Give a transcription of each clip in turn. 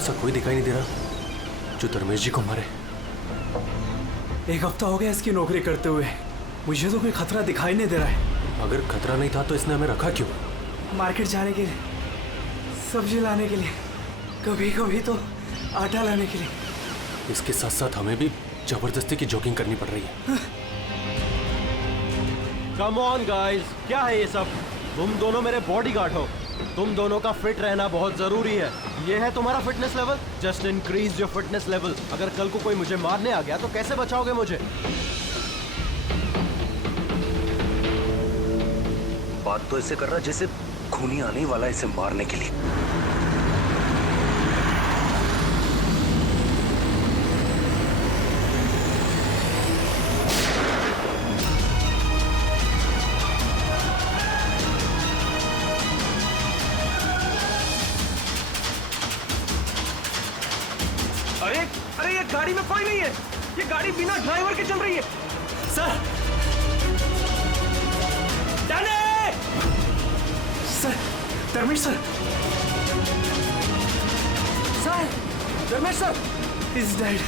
ऐसा कोई दिखाई नहीं दे रहा जो धर्मेश जी को मारे। 1 हफ्ता हो गया इसकी नौकरी करते हुए, मुझे तो कोई खतरा दिखाई नहीं दे रहा है। अगर खतरा नहीं था तो इसने हमें रखा क्यों? मार्केट जाने के लिए, सब्जी लाने के लिए, कभी कभी तो आटा लाने के लिए। इसके साथ साथ हमें भी जबरदस्ती की जॉगिंग करनी पड़ रही है। कम ऑन गाइस, क्या है ये सब? तुम दोनों मेरे बॉडीगार्ड हो, तुम दोनों का फिट रहना बहुत जरूरी है। ये है तुम्हारा fitness level? Just increase your fitness level. अगर कल को कोई मुझे मारने आ गया तो कैसे बचाओगे मुझे? बात तो ऐसे कर रहा जैसे खूनी आने वाला है इसे मारने के लिए। अरे ये गाड़ी में कोई नहीं है, ये गाड़ी बिना ड्राइवर के चल रही है। Sir, sir, Dharmesh sir, Dharmesh sir is dead.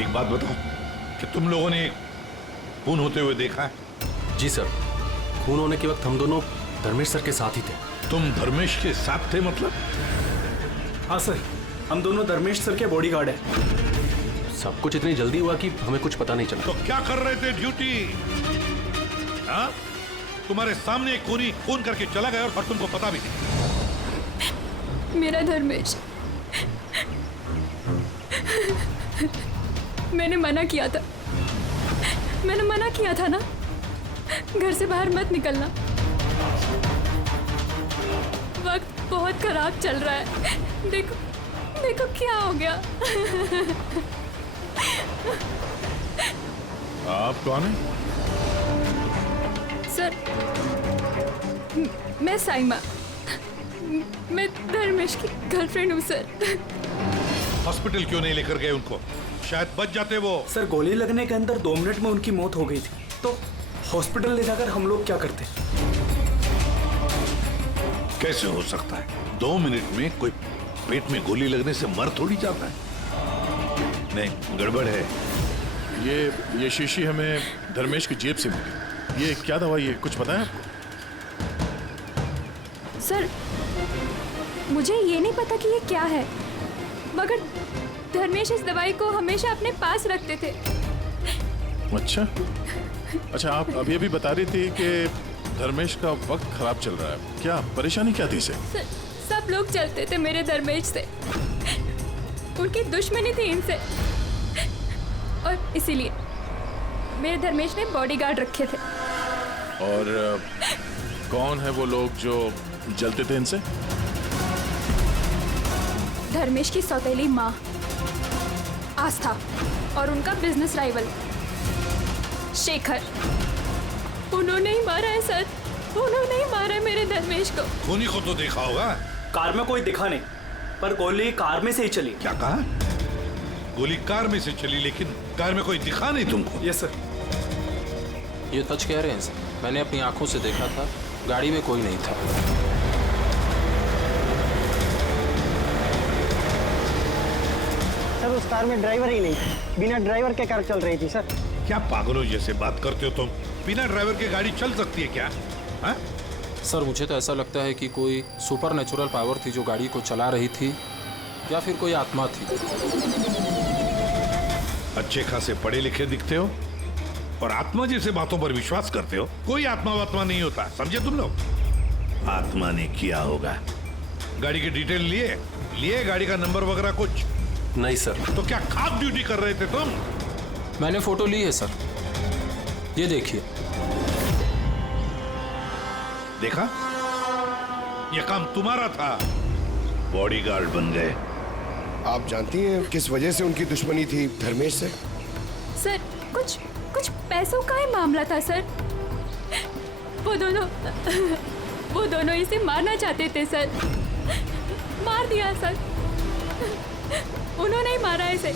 एक बात बताओ कि तुम लोगों ने खून होते हुए देखा है? जी सर, खून होने के वक्त हम दोनों धर्मेश सर के साथ ही थे। तुम धर्मेश के साथ थे मतलब? हाँ सर, हम दोनों धर्मेश सर के बॉडीगार्ड हैं। सब कुछ इतनी जल्दी हुआ कि हमें कुछ पता नहीं चला। तो क्या कर रहे थे ड्यूटी? हाँ, तुम्हारे सामने एक खूनी खून करके चला गया और तुमको पता भी नहीं। मेरा धर्मेश, मैंने मना किया था, मैंने मना किया था ना, घर से बाहर मत निकलना। वक्त बहुत खराब चल रहा है, देखो देखो क्या हो गया। आप कौन हैं? सर, मैं साइमा, मैं धर्मेश की गर्लफ्रेंड हूँ सर। हॉस्पिटल क्यों नहीं लेकर गए उनको? शायद बच जाते वो। सर, गोली लगने के अंदर 2 मिनट में उनकी मौत हो गई थी, तो हॉस्पिटल ले जाकर हम लोग क्या करते? कैसे हो सकता है? 2 मिनट में कोई पेट में गोली लगने से मर थोड़ी जाता है। नहीं, गड़बड़ है। ये शीशी हमें धर्मेश की जेब से मिली। ये क्या दवाई है, कुछ पता है आपको? सर, मुझे ये नहीं पता कि ये क्या है, मगर धर्मेश इस दवाई को हमेशा अपने पास रखते थे। अच्छा, आप अभी अभी बता रही थी कि धर्मेश का वक्त खराब चल रहा है। क्या परेशानी क्या थी इसे? सब लोग चलते थे मेरे धर्मेश से, उनकी दुश्मनी थी इनसे, और इसीलिए मेरे धर्मेश ने बॉडीगार्ड रखे थे। और कौन है वो लोग जो जलते थे इनसे? धर्मेश की सौतेली माँ आस्था और उनका बिजनेस राइवल शेखर, उन्होंने ही मारा है सर, उन्होंने ही मारा है मेरे धर्मेश को। खूनी को तो देखा होगा। कार में कोई दिखा नहीं, पर गोली कार में से ही चली। क्या कहा? गोली कार में से चली, लेकिन कार में कोई दिखा नहीं तुमको? Yes sir. ये सच कह रहे हैं सर, मैंने अपनी आंखों से देखा था, गाड़ी में कोई नहीं था। सर, उस कार में ड्राइवर ही नहीं, बिना ड्राइवर के कार चल रही थी सर। क्या पागलों जैसे बात करते हो तुम? बिना ड्राइवर के गाड़ी चल सकती है क्या? हा? सर, मुझे तो ऐसा लगता है कि कोई सुपर नेचुरल पावर थी जो गाड़ी को चला रही थी, या फिर कोई आत्मा थी। अच्छे खासे पढ़े लिखे दिखते हो, और आत्मा जैसे बातों पर विश्वास करते हो। कोई आत्मा वात्मा नहीं होता, समझे तुम लोग। आत्मा ने किया होगा। गाड़ी की डिटेल लिए गाड़ी का नंबर वगैरह कुछ नहीं सर। तो क्या खास ड्यूटी कर रहे थे तुम? मैंने फोटो ली है सर, ये देखिए। देखा, ये काम तुम्हारा था, बॉडीगार्ड बन गए। आप जानती हैं किस वजह से उनकी दुश्मनी थी धर्मेश से? सर कुछ पैसों का ही मामला था सर। वो दोनों इसे मारना चाहते थे सर। मार दिया सर, उन्होंने ही मारा इसे।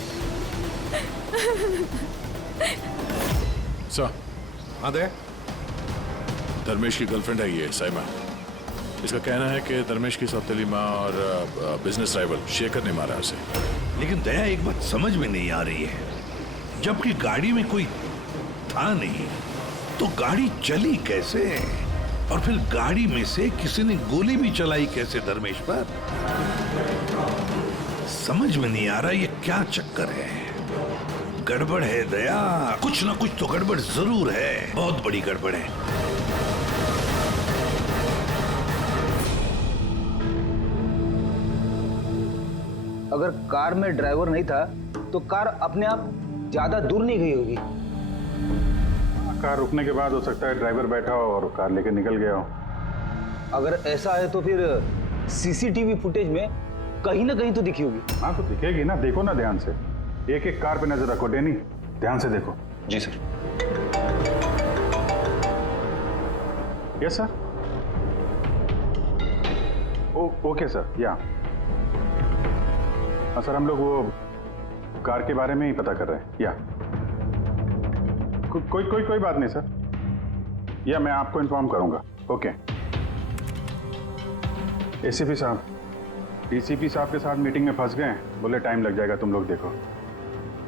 सर, हाँ दे। धर्मेश की गर्लफ्रेंड है ये साइमा। इसका कहना है कि धर्मेश की सौतेली माँ और बिजनेस राइवल शेखर ने मारा उसे। लेकिन दया, एक बात समझ में नहीं आ रही है, जबकि गाड़ी में कोई था नहीं तो गाड़ी चली कैसे? और फिर गाड़ी में से किसी ने गोली भी चलाई कैसे धर्मेश पर? समझ में नहीं आ रहा ये क्या चक्कर है। गड़बड़ है दया, कुछ ना कुछ तो गड़बड़ जरूर है, बहुत बड़ी गड़बड़ है। अगर कार में ड्राइवर नहीं था तो कार अपने आप ज्यादा दूर नहीं गई होगी। कार रुकने के बाद हो सकता है ड्राइवर बैठा हो और कार लेकर निकल गया हो। अगर ऐसा है तो फिर सीसीटीवी फुटेज में कहीं ना कहीं तो दिखी होगी। हाँ तो दिखेगी ना, देखो ना ध्यान से। एक एक कार पे नजर रखो डैनी, ध्यान से देखो। जी sir. Yes sir. Okay sir. Yeah sir, हम लोग वो कार के बारे में ही पता कर रहे हैं। या कोई बात नहीं सर, या मैं आपको इन्फॉर्म करूंगा। ओके। एसीपी साहब, डीसीपी साहब के साथ मीटिंग में फंस गए, बोले टाइम लग जाएगा, तुम लोग देखो।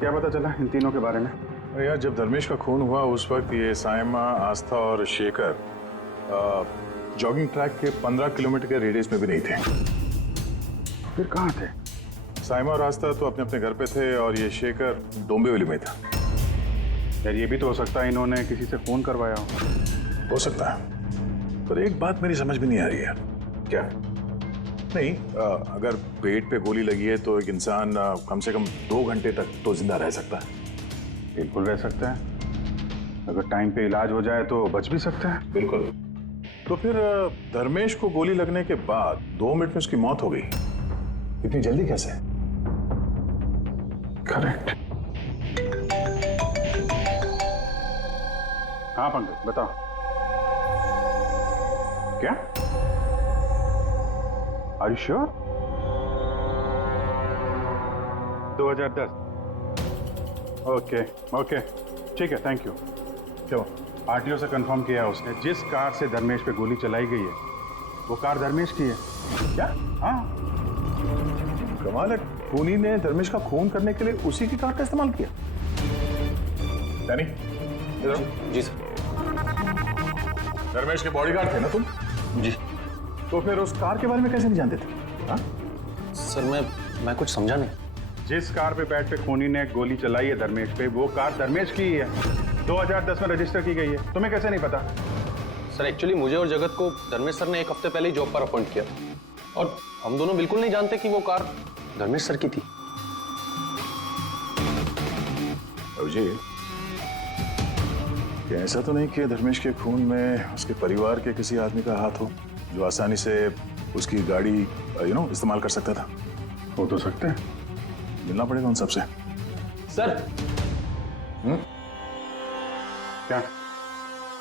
क्या पता चला इन तीनों के बारे में? अरे यार, जब धर्मेश का खून हुआ उस वक्त ये साइमा, आस्था और शेखर जॉगिंग ट्रैक के 15 किलोमीटर के रेडियस में भी नहीं थे। फिर कहाँ थे? साइमा और आस्था तो अपने अपने घर पे थे और ये शेखर डोंबिवली में था। यार ये भी तो हो सकता है इन्होंने किसी से फोन करवाया हो सकता है, पर एक बात मेरी समझ में नहीं आ रही है। क्या? नहीं, अगर पेट पे गोली लगी है तो एक इंसान कम से कम 2 घंटे तक तो जिंदा रह सकता है। बिल्कुल रह सकता है, अगर टाइम पे इलाज हो जाए तो बच भी सकता है। बिल्कुल। तो फिर धर्मेश को गोली लगने के बाद 2 मिनट में उसकी मौत हो गई, इतनी जल्दी कैसे? करेक्ट। हाँ पंकज बताओ। क्या? Are you sure? 2010। ओके ठीक है, थैंक यू। क्यों? आरटीओ से कंफर्म किया उसने, जिस कार से धर्मेश पे गोली चलाई गई है वो कार धर्मेश की है। क्या? हाँ। कमाल है, खूनी ने धर्मेश का खून करने के लिए उसी की कार का इस्तेमाल किया। डैनी, जी सर। धर्मेश के बॉडीगार्ड थे ना तुम? जी। तो फिर उस कार के बारे में कैसे नहीं जानते थे? हाँ? सर मैं कुछ समझा नहीं। जिस कार पे बैठ के खूनी ने गोली चलाई है धर्मेश पे, वो कार धर्मेश की ही है, 2010 में रजिस्टर की गई है। तुम्हें कैसे नहीं पता? सर एक्चुअली मुझे और जगत को धर्मेश सर ने 1 हफ्ते पहले ही जॉब पर अपॉइंट किया और हम दोनों बिल्कुल नहीं जानते कि वो कार धर्मेश सर की थी। अभिजीत, ऐसा तो नहीं कि धर्मेश के खून में उसके परिवार के किसी आदमी का हाथ हो जो आसानी से उसकी गाड़ी इस्तेमाल कर सकता था? हो तो सकते हैं, मिलना पड़ेगा उन सबसे। सर। क्या?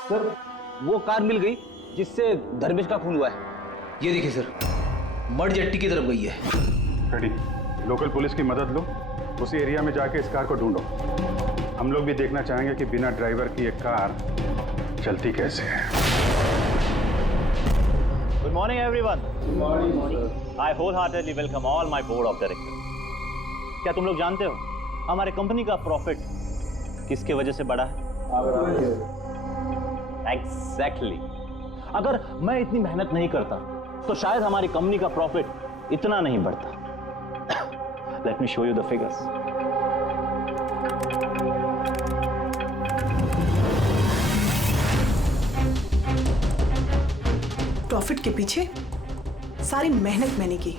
सर वो कार मिल गई जिससे धर्मेश का खून हुआ है। ये देखिए सर, मड जेट्टी की तरफ गई है। रेडी, लोकल पुलिस की मदद लो, उसी एरिया में जाके इस कार को ढूंढो। हम लोग भी देखना चाहेंगे कि बिना ड्राइवर की एक कार चलती कैसे है। Good morning, everyone. Good morning. I wholeheartedly welcome all my board of directors. क्या तुम लोग जानते हो हमारे कंपनी का प्रॉफिट किसके वजह से बढ़ा है? Exactly. अगर मैं इतनी मेहनत नहीं करता तो शायद हमारी कंपनी का प्रॉफिट इतना नहीं बढ़ता। Let me show you the figures. Profit के पीछे सारी मेहनत मैंने की,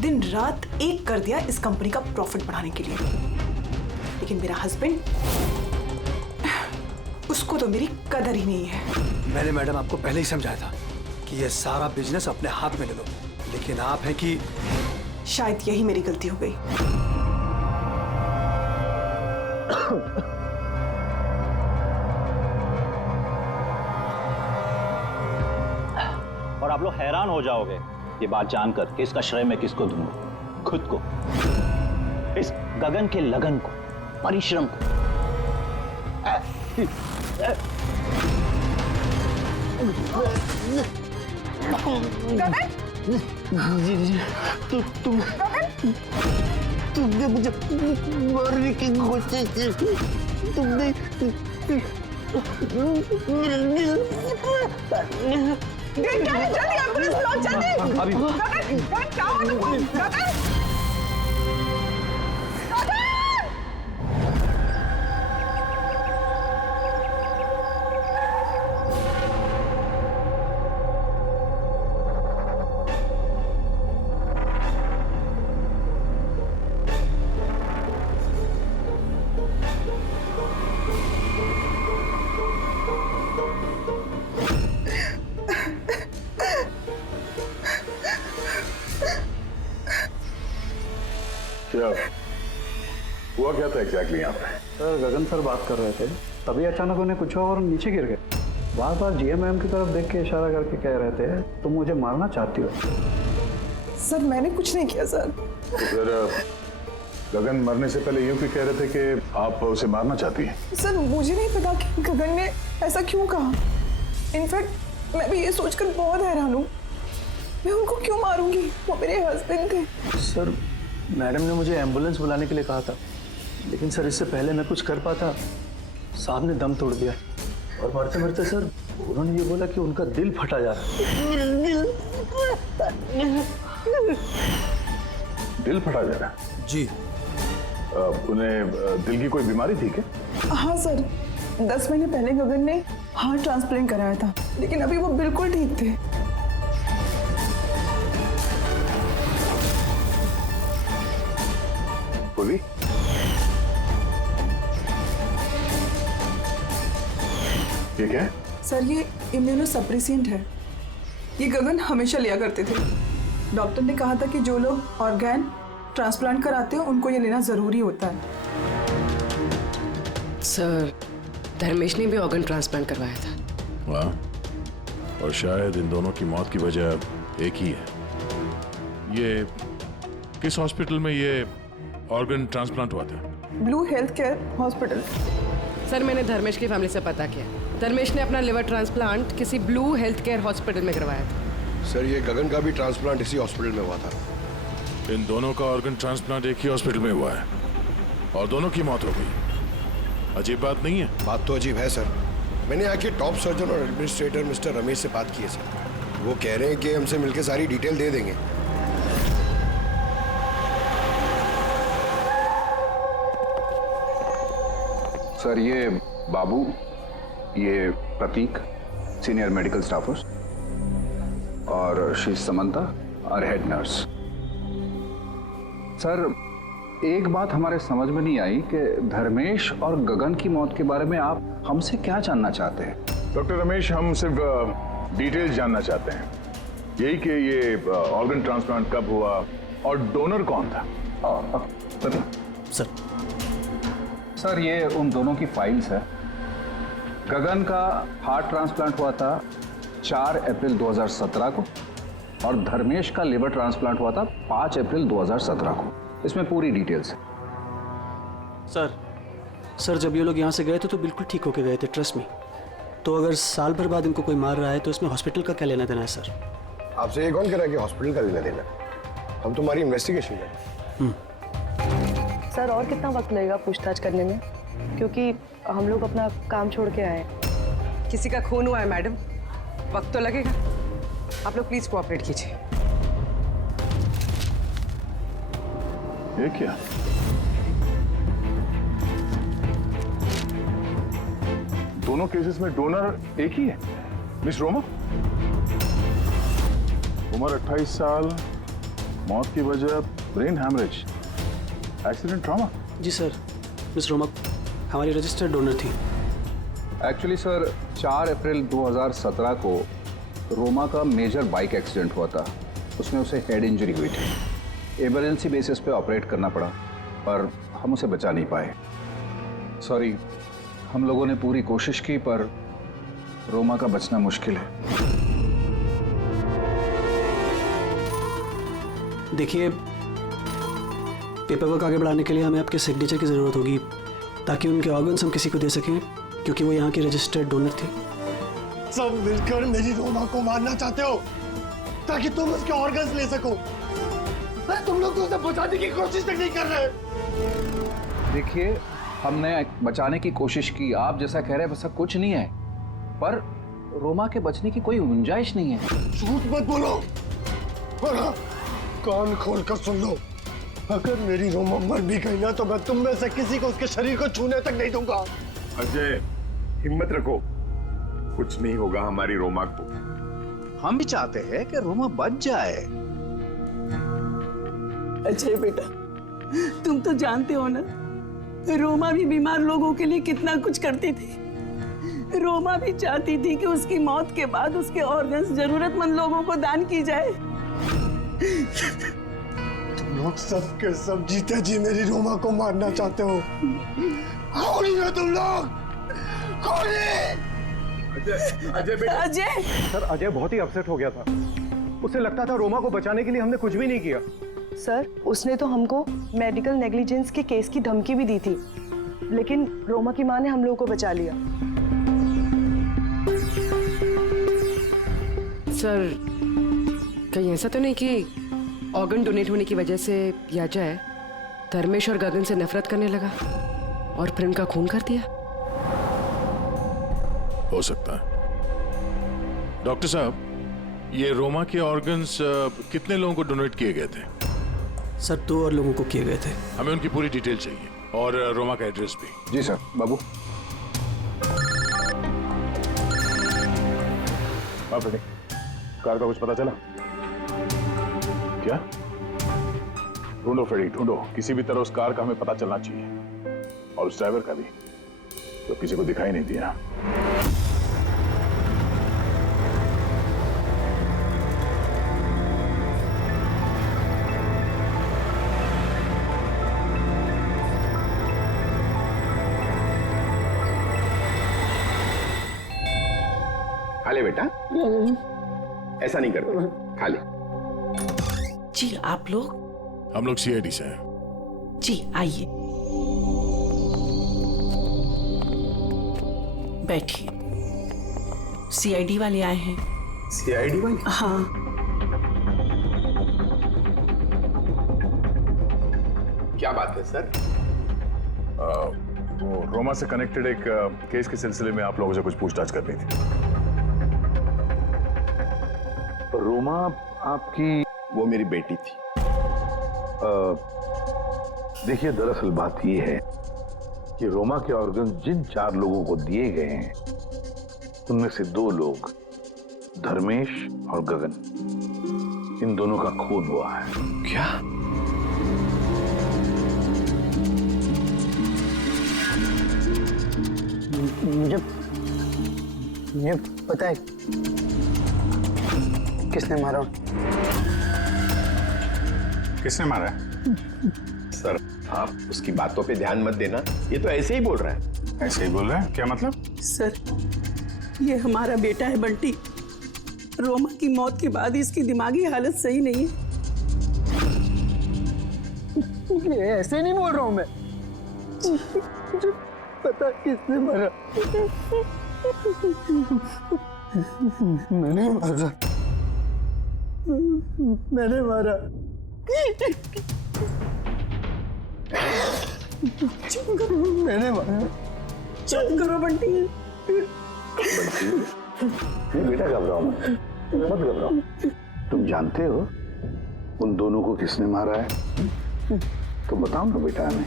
दिन रात एक कर दिया इस कंपनी का प्रॉफिट बढ़ाने के लिए। लेकिन मेरा हस्बैंड, उसको तो मेरी कदर ही नहीं है। मैंने मैडम आपको पहले ही समझाया था कि ये सारा बिजनेस अपने हाथ में ले लो, लेकिन आप है कि शायद यही मेरी गलती हो गई। और आप लोग हैरान हो जाओगे ये बात जानकर कि इसका श्रेय मैं किसको दूंगा। खुद को, इस गगन के लगन को, परिश्रम को। तुमने मुझे मारने की कोशिश की। तुमने जल्दी एम्बुलेंस बुलाओ, जल्दी। अभी गगन क्या हुआ तुमको? गगन क्या हुआ, क्या था एग्जैक्टली यहाँ पे? सर गगन सर बात कर रहे थे, तभी अचानक उन्हें कुछ हुआ और नीचे गिर गए। बार बार जीएम मैम की तरफ देख के इशारा करके कह रहे थे तुम मुझे मारना चाहती हो। सर मैंने कुछ नहीं किया सर। तो फिर गगन मरने से पहले यूं क्यों कह रहे थे कि आप उसे मारना चाहती हैं? सर मुझे नहीं पता कि गगन ने ऐसा क्यों कहा। इनफैक्ट मैं भी ये सोचकर बहुत हैरान हूँ, मैं उनको क्यों मारूंगी, वो मेरे हस्बैंड थे। सर मैडम ने मुझे एम्बुलेंस बुलाने के लिए कहा था, लेकिन सर इससे पहले मैं कुछ कर पाता, साहब ने दम तोड़ दिया। और मरते मरते सर उन्होंने ये बोला कि उनका दिल फटा जा रहा है। दिल फटा जा रहा है? जी। उन्हें दिल की कोई बीमारी थी क्या? हाँ सर, 10 महीने पहले गगन ने हार्ट ट्रांसप्लांट कराया था, लेकिन अभी वो बिल्कुल ठीक थे। बोली ये क्या है? सर ये इम्यूनोसप्रेसेंट है, ये गगन हमेशा लिया करते थे। डॉक्टर ने कहा था कि जो लोग ऑर्गन ट्रांसप्लांट कराते हो उनको ये लेना जरूरी होता है। सर धर्मेश ने भी ऑर्गन ट्रांसप्लांट करवाया था। वाह, और शायद इन दोनों की मौत की वजह एक ही है। ये किस हॉस्पिटल में ये ऑर्गन ट्रांसप्लांट हुआ था? Blue health care hospital. Sir मैंने धर्मेश की फैमिली से पता किया, धर्मेश ने अपना लिवर ट्रांसप्लांट किसी ब्लू हेल्थ केयर हॉस्पिटल में करवाया था। सर ये गगन का भी ट्रांसप्लांट इसी हॉस्पिटल में हुआ था। इन दोनों का ऑर्गन ट्रांसप्लांट एक ही हॉस्पिटल में हुआ है और दोनों की मौत हो गई। अजीब बात नहीं है? बात तो अजीब है सर। मैंने यहाँ के टॉप सर्जन और एडमिनिस्ट्रेटर मिस्टर रमेश से बात की है सर। वो कह रहे हैं कि हमसे मिलकर सारी डिटेल दे देंगे। सर ये बाबू, ये प्रतीक, सीनियर मेडिकल स्टाफर्स, और शी समंता और हेड नर्स। सर एक बात हमारे समझ में नहीं आई कि धर्मेश और गगन की मौत के बारे में आप हमसे क्या जानना चाहते हैं? डॉक्टर रमेश, हम सिर्फ डिटेल्स जानना चाहते हैं, यही कि ये ऑर्गन ट्रांसप्लांट कब हुआ और डोनर कौन था। सर ये उन दोनों की फाइल्स है। गगन का हार्ट ट्रांसप्लांट हुआ था 4 अप्रैल 2017 को और धर्मेश का लिवर ट्रांसप्लांट हुआ था 5 अप्रैल 2017 को। इसमें पूरी डिटेल्स है। सर जब ये लोग यहाँ से गए थे तो बिल्कुल ठीक होके गए थे, ट्रस्ट मी। तो अगर साल भर बाद इनको कोई मार रहा है तो इसमें हॉस्पिटल का क्या लेना देना है सर? आपसे ये कौन कह रहा है कि हॉस्पिटल का लेना देना? हम तुम्हारी इन्वेस्टिगेशन में। सर और कितना वक्त लगेगा पूछताछ करने में, क्योंकि हम लोग अपना काम छोड़ के आए। किसी का खून हुआ है मैडम, वक्त तो लगेगा। आप लोग प्लीज कोऑपरेट कीजिए। ये क्या? दोनों केसेस में डोनर एक ही है, मिस रोमा। उम्र 28 साल, मौत की वजह ब्रेन हैमरेज, एक्सीडेंट ट्रॉमा। जी सर, मिस रोमा हमारी रजिस्टर्ड डोनर थी। एक्चुअली सर 4 अप्रैल 2017 को रोमा का मेजर बाइक एक्सीडेंट हुआ था। उसमें उसे हेड इंजरी हुई थी। इमरजेंसी बेसिस पे ऑपरेट करना पड़ा, पर हम उसे बचा नहीं पाए। सॉरी, हम लोगों ने पूरी कोशिश की, पर रोमा का बचना मुश्किल है। देखिए, पेपर वर्क आगे बढ़ाने के लिए हमें आपके सिग्नेचर की ज़रूरत होगी, ताकि उनके ऑर्गन्स हम किसी को दे सकें, क्योंकि वो यहाँ की रजिस्टर्ड डोनर थे। सब मिलकर मेरी रोमा को मारना चाहते हो ताकि तुम उसके ऑर्गन्स ले सको। अरे तुम लोग तो उसे बचाने की कोशिश तक नहीं कर रहे। देखिए, हमने बचाने की कोशिश की, आप जैसा कह रहे हैं वैसा कुछ नहीं है, पर रोमा के बचने की कोई गुंजाइश नहीं है। झूठ मत बोलो और हाँ, कान खोल कर सुन लो। अगर मेरी रोमा मर भी गई ना, तो मैं तुम में से किसी को उसके शरीर को छूने तक नहीं दूंगा। अजय, हिम्मत रखो, कुछ नहीं होगा हमारी रोमा को। हम भी चाहते हैं कि रोमा बच जाए। अजय बेटा, तुम तो जानते हो ना, रोमा भी बीमार लोगों के लिए कितना कुछ करती थी। रोमा भी चाहती थी कि उसकी मौत के बाद उसके ऑर्गन्स जरूरतमंद लोगों को दान की जाए। तुम लोग सब के सब जीते जी मेरी रोमा को मारना चाहते हो। कौन है तुम लोग? कौन है? अजय बेटा। अजय सर, अजय बहुत ही अपसेट हो गया था। उसे लगता था रोमा को बचाने के लिए हमने कुछ भी नहीं किया। सर, उसने तो हमको मेडिकल नेग्लिजेंस के केस की धमकी भी दी थी, लेकिन रोमा की माँ ने हम लोगों को बचा लिया। सर, कहीं ऐसा तो नहीं कि ऑर्गन डोनेट होने की वजह से याजय धर्मेश और गगन से नफरत करने लगा और फिर उनका खून कर दिया? हो सकता है। डॉक्टर साहब, ये रोमा के ऑर्गन्स कितने लोगों को डोनेट किए गए थे? सर, 2 और लोगों को किए गए थे। हमें उनकी पूरी डिटेल चाहिए और रोमा का एड्रेस भी। जी सर। बाबू। हाँ बेटे, कार का कुछ पता चला क्या? ढूंढो फ्रेडी, ढूंढो। किसी भी तरह उस कार का हमें पता चलना चाहिए, और उस ड्राइवर का भी, तो किसी को दिखाई नहीं दिया। खा ले बेटा, ऐसा नहीं करते, खा ले। जी, आप लोग? हम लोग CID से हैं। जी, आइए बैठिए। CID वाले आए हैं। CID वाले? हाँ। क्या बात है सर? वो रोमा से कनेक्टेड एक केस के सिलसिले में आप लोगों से कुछ पूछताछ करनी थी। रोमा आपकी? वो मेरी बेटी थी। देखिए, दरअसल बात यह है कि रोमा के ऑर्गन जिन 4 लोगों को दिए गए हैं, उनमें से 2 लोग, धर्मेश और गगन, इन दोनों का खून हुआ है। क्या? मुझे पता है किसने मारा। किसने मारा है? सर, आप उसकी बातों पे ध्यान मत देना, ये तो ऐसे ही बोल रहा है। ऐसे ही बोल रहा है? क्या मतलब? सर, ये हमारा बेटा है बंटी। रोमा की मौत के बाद इसकी दिमागी हालत सही नहीं है। ऐसे नहीं बोल रहा हूँ मैं। मुझे पता किसने मारा। मैंने मारा। मैंने मारा। मैंने मारा। चुप करो बंटी। बेटा घबराओ मत घबराओ। तुम जानते हो उन दोनों को किसने मारा है? तो बताओ ना बेटा हमें।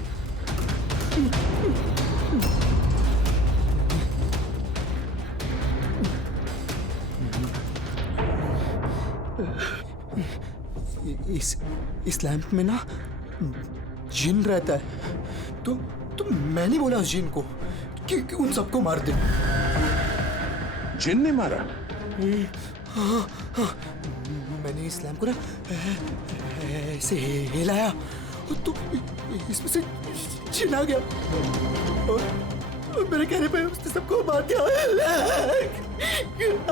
इस लैंप में ना जिन रहता है। तो मैंने बोला उस जिन को कि उन सबको मार दे। जिन ने मारा? हाँ, मैंने इस लैंप को ना ऐसे हिलाया तो इसमें से जिन आ गया और मेरे कहने पे उसने सबको मार दिया।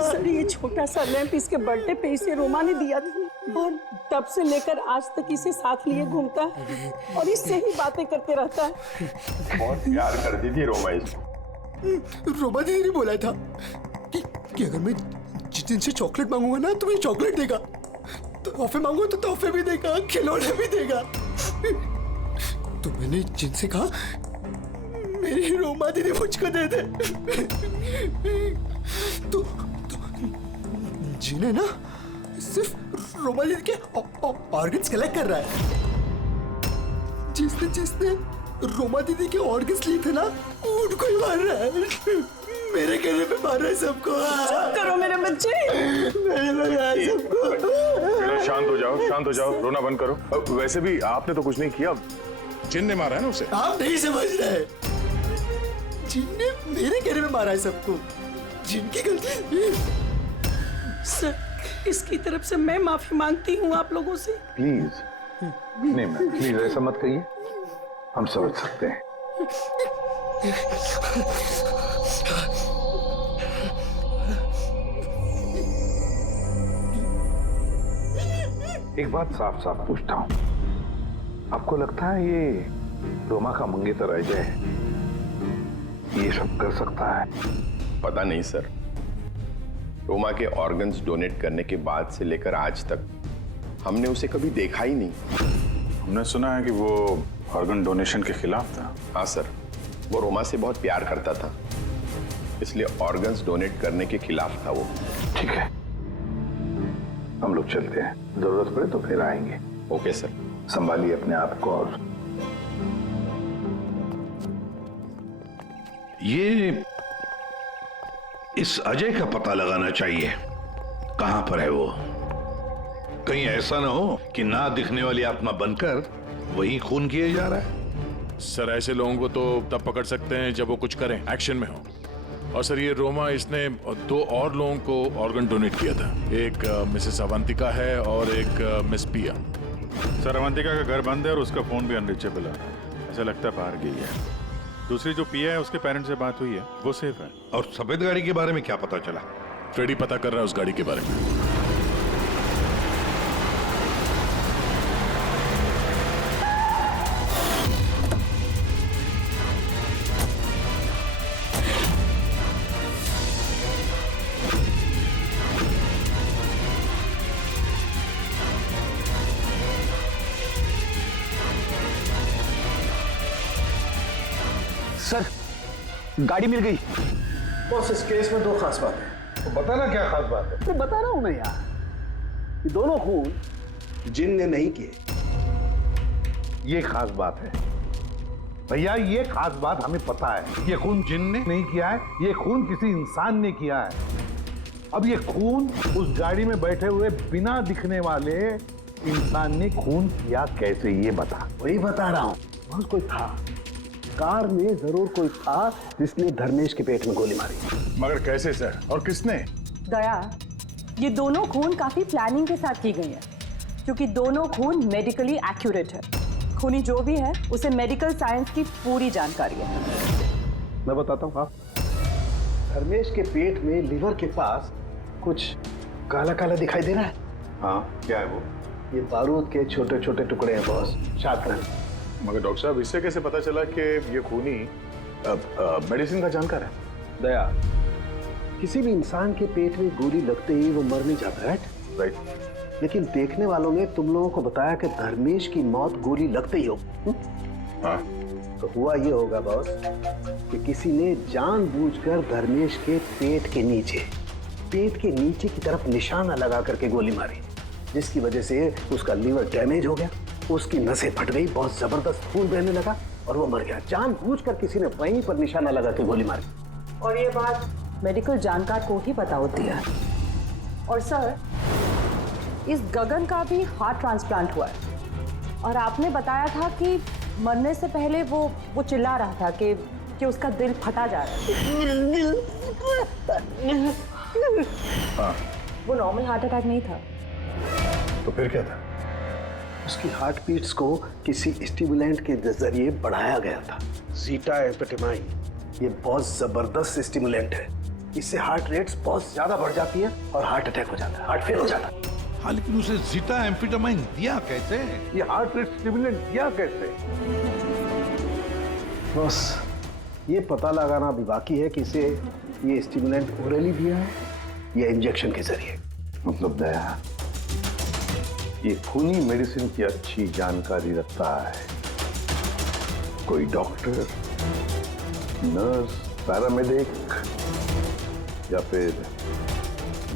सर ये छोटा सा लैंप इसके बर्थडे पे इसे रोमा ने दिया था और तब से लेकर आज तक इसे साथ लिए घूमता है और इससे ही बातें करते रहता है। बहुत प्यार करती थी रोमा इसको। रोमा दीदी ने बोला था कि अगर मैं जिन से चॉकलेट मांगूंगा ना तो मुझे चॉकलेट देगा, तोहफे मांगूंगा तो तोहफे भी देगा, खिलौने भी देगा। तो मैंने जिनसे कहा मेरी रोमा दीदी मुझको दे दे। तो जिन्हें ना सिर्फ रोमा दीदी के ऑर्गन्स कलेक्ट कर रहा है। जिसने रोमा दीदी के ऑर्गन्स लिए थे ना उनको ही मार रहा है। मेरे कहने पे मार रहा है सबको। चुप करो मेरे बच्चे। शांत हो जाओ, रोना बंद करो। वैसे भी आपने तो कुछ नहीं किया, जिन ने मारा है ना उसे। आप नहीं समझ रहे, जिन ने मेरे कहने पे मारा है सबको, जिनकी गलती। सर इसकी तरफ से मैं माफी मांगती हूँ आप लोगों से। प्लीज नहीं मैम, प्लीज ऐसा मत कहिए, हम समझ सकते हैं। एक बात साफ साफ पूछता हूं, आपको लगता है ये रोमा का मंगेतर अजय ये सब कर सकता है? पता नहीं सर, रोमा के ऑर्गन्स डोनेट करने के बाद से लेकर आज तक हमने उसे कभी देखा ही नहीं। हमने सुना है कि वो ऑर्गन डोनेशन के खिलाफ था। हाँ सर, वो रोमा से बहुत प्यार करता था, इसलिए ऑर्गन्स डोनेट करने के खिलाफ था वो। ठीक है, हम लोग चलते हैं, जरूरत पड़े तो फिर आएंगे। Okay sir. संभालिए अपने आप को। और ये इस अजय का पता लगाना चाहिए, कहां पर है वो। कहीं ऐसा ना हो कि ना दिखने वाली आत्मा बनकर वही खून किए जा रहा है। सर ऐसे लोगों को तो तब पकड़ सकते हैं जब वो कुछ करें, एक्शन में हो। और सर ये रोमा, इसने 2 और लोगों को ऑर्गन डोनेट किया था। एक मिसेस अवंतिका है और एक मिस पिया। सर अवंतिका का घर बंद है और उसका फोन भी अनरीचेबल है, ऐसा लगता है बाहर गई है। दूसरी जो पिया है उसके पेरेंट्स से बात हुई है, वो सेफ है। और सफेद गाड़ी के बारे में क्या पता चला? फ्रेडी पता कर रहा है उस गाड़ी के बारे में। सर गाड़ी मिल गई। बॉस इस केस में 2 खास बात है। तो बताना क्या खास बात है? मैं बता रहा हूं ना यार, ये दोनों खून जिन ने नहीं किए। ये खास बात है भैया, ये खास बात हमें पता है। ये खून जिन ने नहीं किया है, ये खून किसी इंसान ने किया है। अब ये खून उस गाड़ी में बैठे हुए बिना दिखने वाले इंसान ने खून किया कैसे, ये बता। वही बता रहा हूं, बहुत कोई था, कार में जरूर कोई था जिसने धर्मेश के पेट में गोली मारी। मगर कैसे सर, और किसने? दया, ये दोनों खून काफी प्लानिंग के साथ की गई है, क्योंकि दोनों खून मेडिकली एक्यूरेट है। खूनी जो भी है उसे मेडिकल साइंस की पूरी जानकारी है। मैं बताता हूँ। हाँ, धर्मेश के पेट में लिवर के पास कुछ काला काला दिखाई दे रहा है। हाँ, क्या है वो? ये बारूद के छोटे छोटे टुकड़े हैं बॉस, शार्पनर। मगर डॉक्टर साहब, इससे कैसे पता चला कि ये खूनी मेडिसिन का जानकार है? दया, किसी भी इंसान के पेट में गोली लगते ही वो मर नहीं जाता, राइट? लेकिन देखने वालों ने तुम लोगों को बताया कि धर्मेश की मौत गोली लगते ही हो। हाँ। तो हुआ ये होगा बॉस कि किसी ने जानबूझकर धर्मेश के पेट के नीचे की तरफ निशाना लगा करके गोली मारी, जिसकी वजह से उसका लीवर डैमेज हो गया, उसकी नसें फट गई, बहुत जबरदस्त खून बहने लगा और वो मर गया। जानबूझकर किसी ने वहीं पर निशाना लगा के गोली मारी। और ये बात मेडिकल जानकार को ही पता होती है। और सर, इस गगन का भी हार्ट ट्रांसप्लांट हुआ है और आपने बताया था कि मरने से पहले वो चिल्ला रहा था कि उसका दिल फटा जा रहा है। हाँ, वो नॉर्मल हार्ट अटैक नहीं था। तो फिर क्या था? उसकी हार्ट बीट्स को किसी स्टिमुलेंट के जरिए बढ़ाया गया था। जीटा एम्फेटामाइन ये बहुत जबरदस्त स्टिमुलेंट है। इससे हार्ट रेट्स बहुत ज्यादा बढ़ जाती है और हार्ट अटैक हो जाता है, हार्ट फेल हो जाता है। हाँ, लेकिन उसे जीटा एम्फेटामाइन दिया कैसे? ये हार्ट रेट स्टिमुलेंट दिया कैसे? बस ये पता लगाना भी बाकी है कि इसे ये स्टिमुलेंट ओरली दिया है या इंजेक्शन के जरिए। मतलब दया, ये खूनी मेडिसिन की अच्छी जानकारी रखता है कोई डॉक्टर, नर्स, पैरामेडिक या फिर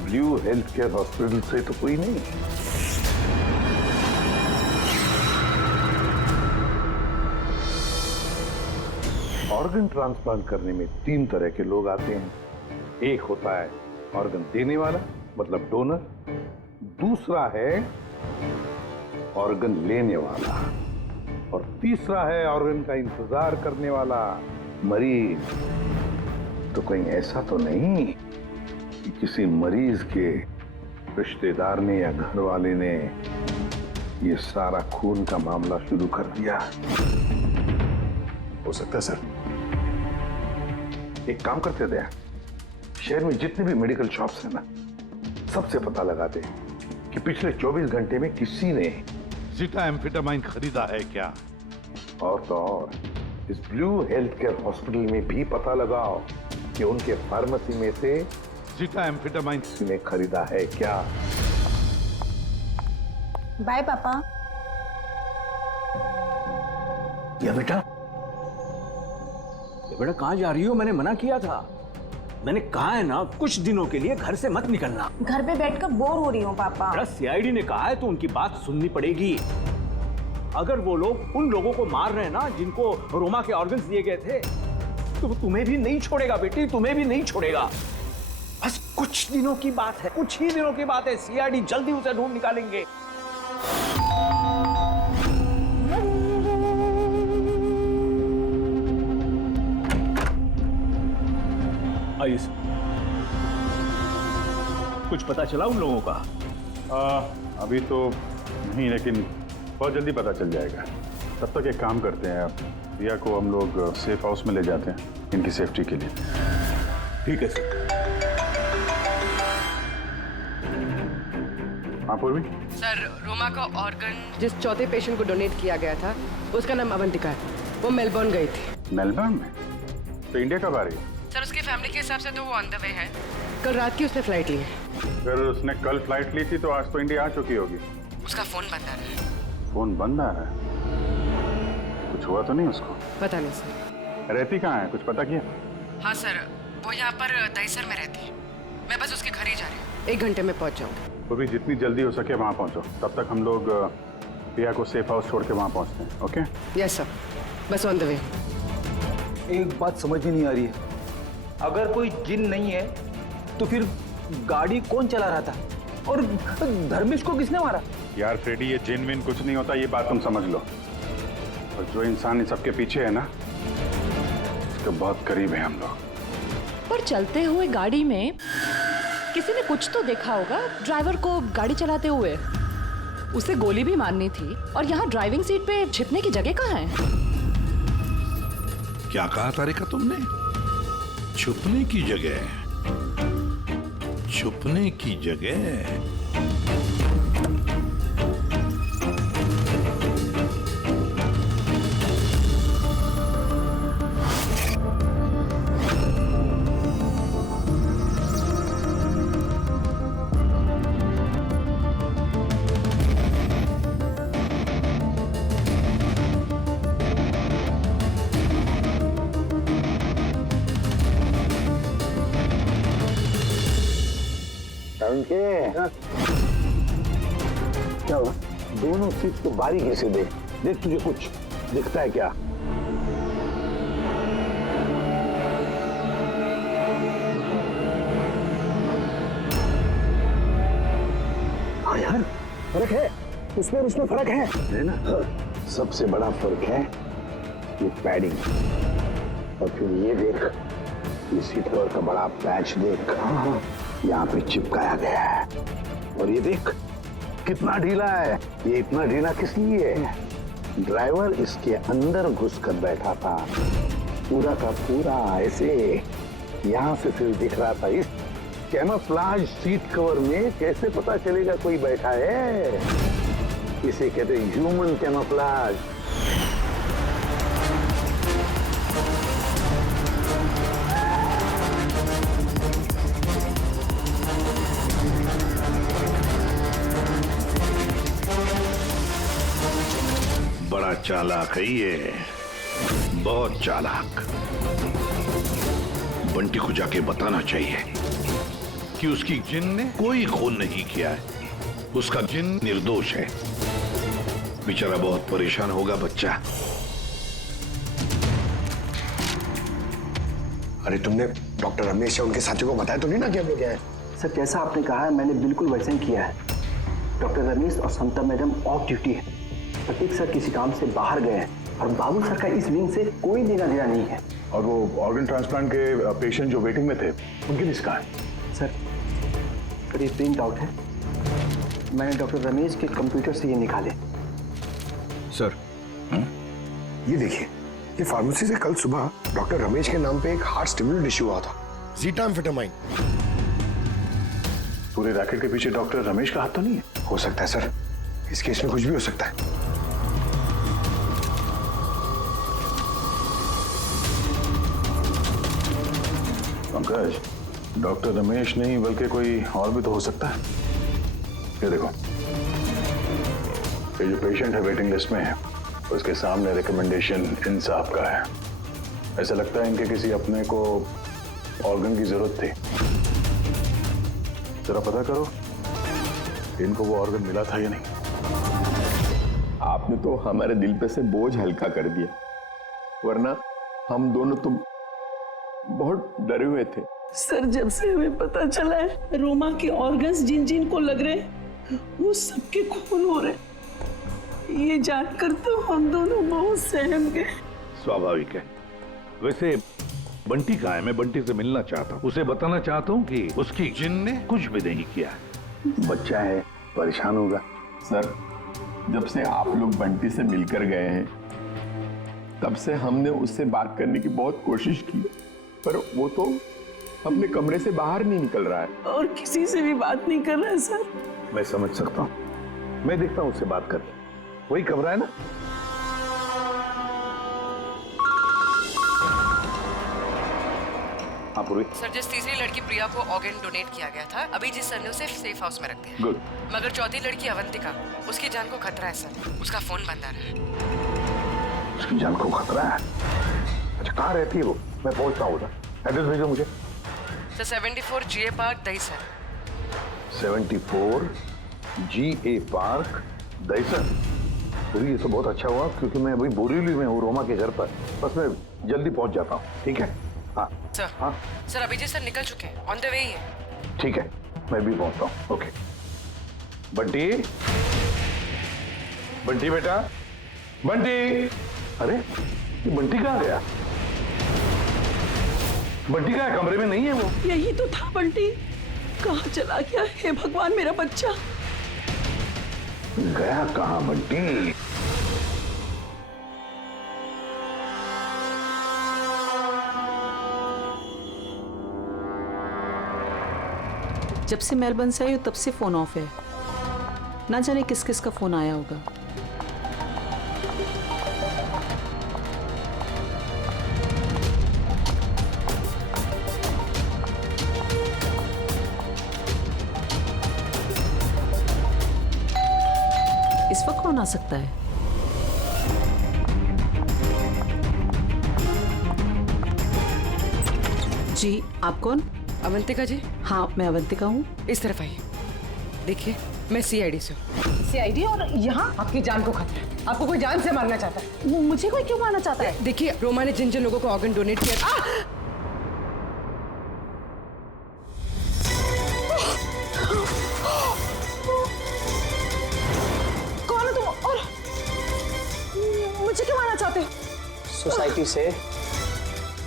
ब्लू हेल्थ केयर हॉस्पिटल से तो कोई नहीं। ऑर्गन ट्रांसप्लांट करने में 3 तरह के लोग आते हैं। एक होता है ऑर्गन देने वाला, मतलब डोनर। दूसरा है ऑर्गन लेने वाला, और तीसरा है ऑर्गन का इंतजार करने वाला, मरीज। तो कहीं ऐसा तो नहीं कि किसी मरीज के रिश्तेदार ने या घर वाले ने ये सारा खून का मामला शुरू कर दिया? हो सकता है सर। एक काम करते थे, शहर में जितने भी मेडिकल शॉप्स हैं ना, सबसे पता लगाते कि पिछले 24 घंटे में किसी ने जीटा एम्फेटामाइन खरीदा है क्या। और तो और इस ब्लू हेल्थ केयर हॉस्पिटल में भी पता लगाओ कि उनके फार्मेसी में से जीटा एम्फेटामाइन किसी ने खरीदा है क्या। बाय पापा। या बेटा कहाँ जा रही हो? मैंने मना किया था। मैंने कहा है ना, कुछ दिनों के लिए घर से मत निकलना। घर पे बैठकर बोर हो रही हूँ पापा। सीआईडी ने कहा है तो उनकी बात सुननी पड़ेगी। अगर वो लोग उन लोगों को मार रहे हैं ना जिनको रोमा के ऑर्गन्स दिए गए थे, तो वो तुम्हें भी नहीं छोड़ेगा बेटी, तुम्हें भी नहीं छोड़ेगा। बस कुछ दिनों की बात है, कुछ ही दिनों की बात है। सीआईडी जल्दी उसे ढूंढ निकालेंगे। आयुष, कुछ पता चला उन लोगों का? अभी तो नहीं, लेकिन बहुत जल्दी पता चल जाएगा। तब तक एक काम करते हैं, रिया को हम लोग सेफ हाउस में ले जाते हैं इनकी सेफ्टी के लिए। ठीक है सर। हाँ पूर्वी। सर, रोमा का ऑर्गन जिस चौथे पेशेंट को डोनेट किया गया था, उसका नाम अवंतिका है। वो मेलबर्न गई थी। मेलबर्न में? तो इंडिया कब आ रही है? सर, उसकी फैमिली के हिसाब से तो वो ऑन द वे है। कल रात की उसने फ्लाइट ली है। अगर उसने कल फ्लाइट ली थी तो आज तो इंडिया आ चुकी होगी। उसका फोन बंद आ रहा है। फोन बंद आ रहा है? कुछ हुआ तो नहीं उसको? पता नहीं सर। रहती कहाँ है, कुछ पता किया? हाँ सर, वो यहाँ पर दहीसर में रहती है। मैं बस उसके घर ही जा रही हूँ। 1 घंटे में पहुँच जाऊँगी। तो भी जितनी जल्दी हो सके वहाँ पहुँचो। तब तक हम लोग रिया को सेफ हाउस छोड़ के वहाँ पहुँचते हैं। ओके? यस सर, बस ऑन द वे। एक बात समझ में नहीं आ रही है, अगर कोई जिन नहीं है तो फिर गाड़ी कौन चला रहा था, और धर्मेश को किसने मारा? यार फ्रेडी, ये जिन विन कुछ नहीं होता, ये बात तुम समझ लो। और जो इंसान इन सबके पीछे है ना, उसके बहुत करीब है हम लोग। पर चलते हुए गाड़ी में किसी ने कुछ तो देखा होगा ड्राइवर को गाड़ी चलाते हुए। उसे गोली भी मारनी थी, और यहाँ ड्राइविंग सीट पे छिपने की जगह कहाँ है? क्या कहा तारिका तुमने? छुपने की जगह? छुपने की जगह? क्या हुआ? दोनों सीट को बारीकी से देख, तुझे कुछ दिखता है क्या? हाँ यार, फर्क है, उसमें और उसमें फर्क है ना? सबसे बड़ा फर्क है ये पैडिंग। और फिर ये देख, ये सीट कवर का बड़ा पैच देख, यहाँ पे चिपकाया गया है। और ये देख कितना ढीला है। ये इतना ढीला किस लिए है? ड्राइवर इसके अंदर घुसकर बैठा था, पूरा का पूरा ऐसे यहाँ से सिर्फ दिख रहा था। इस कैमोफ्लेज सीट कवर में कैसे पता चलेगा कोई बैठा है? इसे कहते हैं ह्यूमन कैमोफ्लेज। बड़ा चालाक है ये, बहुत चालाक। बंटी को जाके बताना चाहिए कि उसकी जिन ने कोई खून नहीं किया है, उसका जिन निर्दोष है। बेचारा बहुत परेशान होगा बच्चा। अरे तुमने डॉक्टर रमेश या उनके साथियों को बताया तो नहीं ना कि हम लोग गए हैं? सर जैसा आपने कहा है मैंने बिल्कुल वैसे ही किया है। डॉक्टर रमेश और समता मैडम ऑफ ड्यूटी है, प्रतीक सर किसी काम से बाहर गए हैं और बाबू सर का इस विंग से कोई लेना देना नहीं है। और वो ऑर्गन ट्रांसप्लांट के पेशेंट जो वेटिंग में थे उनकी लिस्ट कहाँ है? सर ये प्रिंट आउट है, मैंने डॉक्टर रमेश के कंप्यूटर से ये निकाले। सर ये देखिए, ये फार्मेसी से कल सुबह डॉक्टर रमेश के नाम पे एक हार्ट स्टिमुलेंट इश्यू हुआ था, ज़ीटाम्फेटामाइन। पूरे रैकेट के पीछे डॉक्टर रमेश का हाथ तो नहीं है? हो सकता है सर, इस केस में कुछ भी हो सकता है। पंकज, डॉक्टर रमेश नहीं बल्कि कोई और भी तो हो सकता है। ये देखो, ये जो पेशेंट है वेटिंग लिस्ट में है, उसके सामने रिकमेंडेशन इंसाफ का है। ऐसा लगता है इनके किसी अपने को ऑर्गन की जरूरत थी। जरा पता करो इनको वो ऑर्गन मिला था या नहीं। आपने तो हमारे दिल पे से बोझ हल्का कर दिया, वरना हम दोनों तो बहुत डरे हुए थे। सर जब से हमें पता चला है रोमा के ऑर्गन्स जिन जिन को लग रहे हैं वो सबके खून हो रहे, ये जानकर तो हम दोनों बहुत सहम गए। स्वाभाविक है। वैसे बंटी कहाँ है? मैं बंटी से मिलना चाहता हूँ, उसे बताना चाहता हूँ कि उसकी जिन ने कुछ भी नहीं किया। बच्चा है, परेशान होगा। सर जब से आप लोग बंटी से मिलकर गए हैं तब से हमने उससे बात करने की बहुत कोशिश की, पर वो तो अपने कमरे से बाहर नहीं निकल रहा है और किसी से भी बात नहीं कर रहा है। सर मैं समझ सकता हूँ, मैं देखता हूँ उससे बात करके। वही कमरा है ना? हाँ पूर्वी। सर जिस तीसरी लड़की प्रिया को ऑर्गन डोनेट किया गया था, अभी जिस सर ने उसे सेफ हाउस में रख दिया। गुड। मगर चौथी लड़की अवंतिका, उसकी जान को खतरा है सर, उसका फोन बंद आ रहा है। उसकी जान को खतरा है? अच्छा कहाँ रहती है वो? मैं पहुंचता हूँ उधर, एड्रेस भेजो मुझे। Sir 74 GA park Dahisar. 74 GA park Dahisar. तो ये तो बहुत अच्छा हुआ क्योंकि मैं अभी बोरीवली में हूँ रोमा के घर पर, बस मैं जल्दी पहुंच जाता हूँ। ठीक है? हाँ सर। हाँ सर अभिजीत सर निकल चुके हैं, ऑन द वे ही है। ठीक है, मैं भी पहुंचता हूँ। ओके। बंटी, बंटी बेटा, बंटी। अरे ये बंटी कहाँ गया? बंटी कहाँ है? कमरे में नहीं है वो? यही तो था बंटी, कहाँ चला गया? हे भगवान मेरा बच्चा गया कहाँ बंटी? जब से मेलबर्न से आई तब से फोन ऑफ है, ना जाने किस किस का फोन आया होगा। इस वक्त कौन आ सकता है? जी आप कौन? अवंतिका जी। हाँ मैं अवंतिका हूँ। इस तरफ आइए, देखिए मैं CID से हूँ। CID और यहाँ आपकी जान को खतरा है, आपको कोई जान से मारना चाहता है। मुझे कोई क्यों मारना चाहता है? देखिए रोमा ने जिन जिन लोगों को ऑर्गन डोनेट किया। सोसाइटी से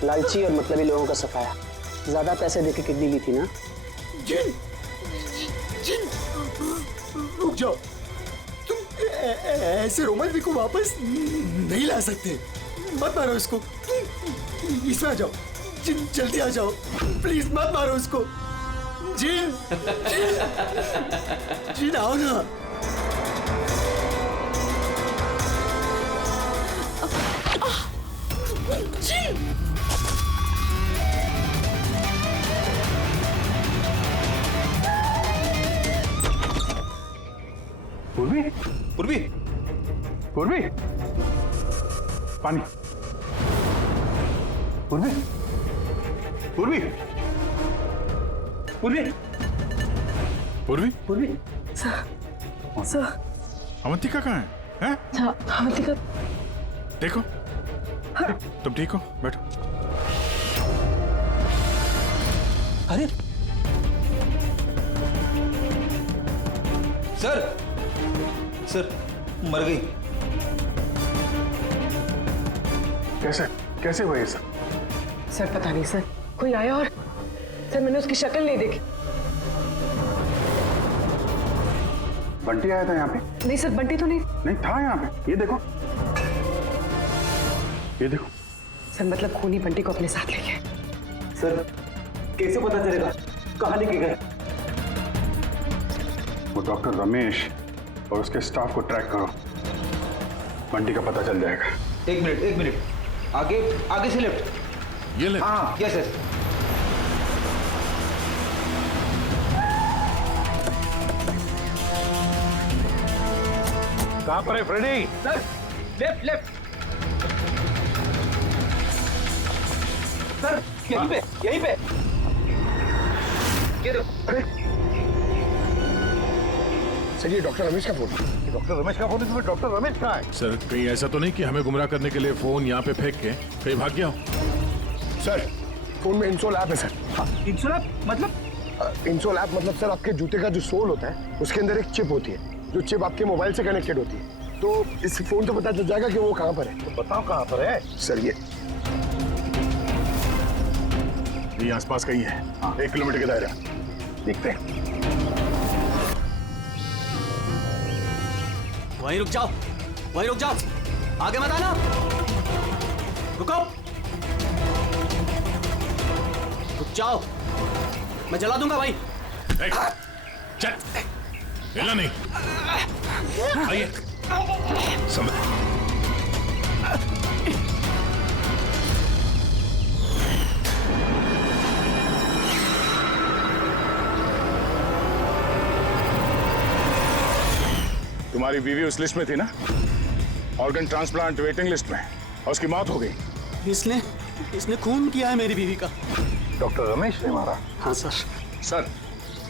लालची और मतलबी लोगों का सफाया। ज्यादा पैसे देके किडनी ली थी ना? जिन, रुक जाओ। तुम ऐसे रोमा दीदी को वापस नहीं ला सकते। मत मारो इसको। इसमें आ जाओ। जिन, जल्दी आ जाओ। प्लीज मत मारो उसको। जिन, जिन आओ ना। जिन। पूर्वी, पूर्वी, पूर्वी, पानी। पूर्वी, पूर्वी, पूर्वी, पूर्वी, पूर्वी। सर, अवंतिका कहाँ है? हैं? अवंतिका। देखो, तुम ठीक हो? बैठो। अरे सर, सर मर गई। कैसे कैसे हुआ ये सब? सर पता नहीं सर, कोई आया और सर मैंने उसकी शक्ल नहीं देखी। बंटी आया था यहाँ पे? नहीं सर, बंटी तो नहीं। नहीं था यहाँ पे। ये देखो, ये देखो। सर मतलब खूनी बंटी को अपने साथ ले गए। सर कैसे पता चलेगा? कहाँ लेके गए? वो डॉक्टर रमेश और उसके स्टाफ को ट्रैक करो, बंटी का पता चल जाएगा। एक मिनट, आगे आगे से लेफ्ट। ये लेफ्ट? हाँ, यस यस। कहाँ पर है Freddy? Sir left left. Sir यहीं पे, यहीं पे। ये देखो। अरे सर, ये डॉक्टर रमेश का फोन। डॉक्टर रमेश का फोन है? तुम्हें डॉक्टर रमेश कहाँ है? सर कहीं ऐसा तो नहीं कि हमें गुमराह करने के लिए फोन यहाँ पे फेंक के कहीं भाग गया हो? सर फोन में इंसोल ऐप है सर। इंसोल ऐप मतलब? इंसोल ऐप मतलब सर आपके जूते का जो सोल होता है उसके अंदर एक चिप होती है, जो चिप आपके मोबाइल से कनेक्टेड होती है। तो इस फोन से पता चल जाएगा कि वो कहाँ पर है। तो बताओ कहाँ पर है? सर ये आसपास कहीं है। 1 किलोमीटर के दायरा देखते हैं। वहीं रुक जाओ, वहीं रुक जाओ, आगे मत आना। रुको, रुक जाओ, मैं जला दूंगा भाई। चल, हिलना नहीं। आइए, तुम्हारी बीवी उस लिस्ट में थी ना, ऑर्गन ट्रांसप्लांट वेटिंग लिस्ट में, और उसकी मौत हो गई। इसने खून किया है मेरी बीवी का। डॉक्टर रमेश ने मारा? हाँ सर।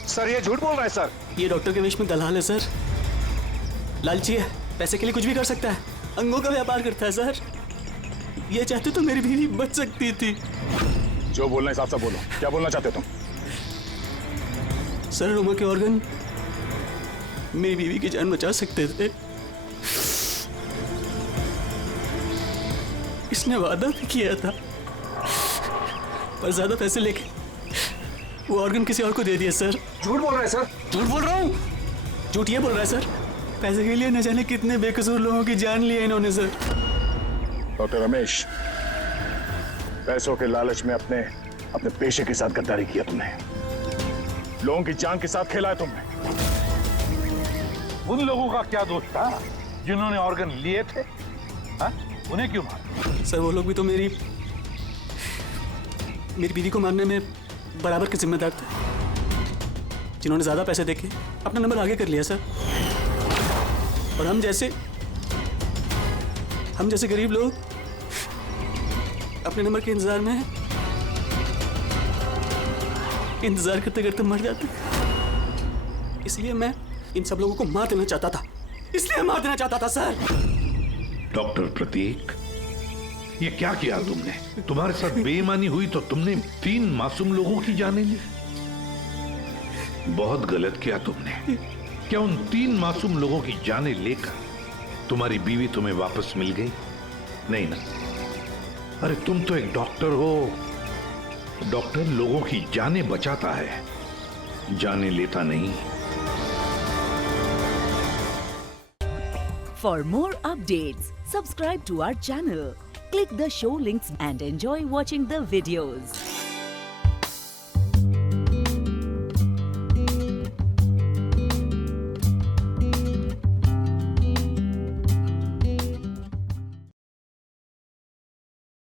सर ये झूठ बोल रहा है सर। ये डॉक्टर के वेश में दलाल है सर, लालची है, पैसे के लिए कुछ भी कर सकता है, अंगों का व्यापार करता है सर। ये चाहते तो मेरी बीवी बच सकती थी। जो बोलना है साफ साफ बोलो, क्या बोलना चाहते तुम? सर रोमा के ऑर्गन मेरी बीवी की जान बचा सकते थे। इसने वादा भी किया था, पर ज्यादा पैसे लेके वो ऑर्गन किसी और को दे दिया सर। झूठ बोल रहा है सर। झूठ बोल रहा हूँ? झूठ ये बोल रहा है सर, पैसे के लिए न जाने कितने बेकसूर लोगों की जान ली है इन्होंने सर। डॉक्टर रमेश, पैसों के लालच में अपने पेशे के साथ गद्दारी किया तुमने, लोगों की जान के साथ खेला है तुमने। उन लोगों का क्या दोष था जिन्होंने ऑर्गन लिए थे? हा? उन्हें क्यों मारा? सर वो लोग भी तो मेरी बीवी को मारने में बराबर के जिम्मेदार थे, जिन्होंने ज्यादा पैसे देके अपना नंबर आगे कर लिया सर। और हम जैसे गरीब लोग अपने नंबर के इंतजार में इंतजार करते करते मर जाते। इसलिए मैं इन सब लोगों को मार देना चाहता था, इसलिए मार देना चाहता था सर। डॉक्टर प्रतीक, ये क्या किया तुमने? तुम्हारे साथ बेईमानी हुई तो तुमने 3 मासूम लोगों की जानें ली। बहुत गलत किया तुमने। क्या उन 3 मासूम लोगों की जानें लेकर तुम्हारी बीवी तुम्हें वापस मिल गई? नहीं ना? अरे तुम तो एक डॉक्टर हो। डॉक्टर लोगों की जानें बचाता है, जानें लेता नहीं। For more updates, subscribe to our channel, click the show links and enjoy watching the videos.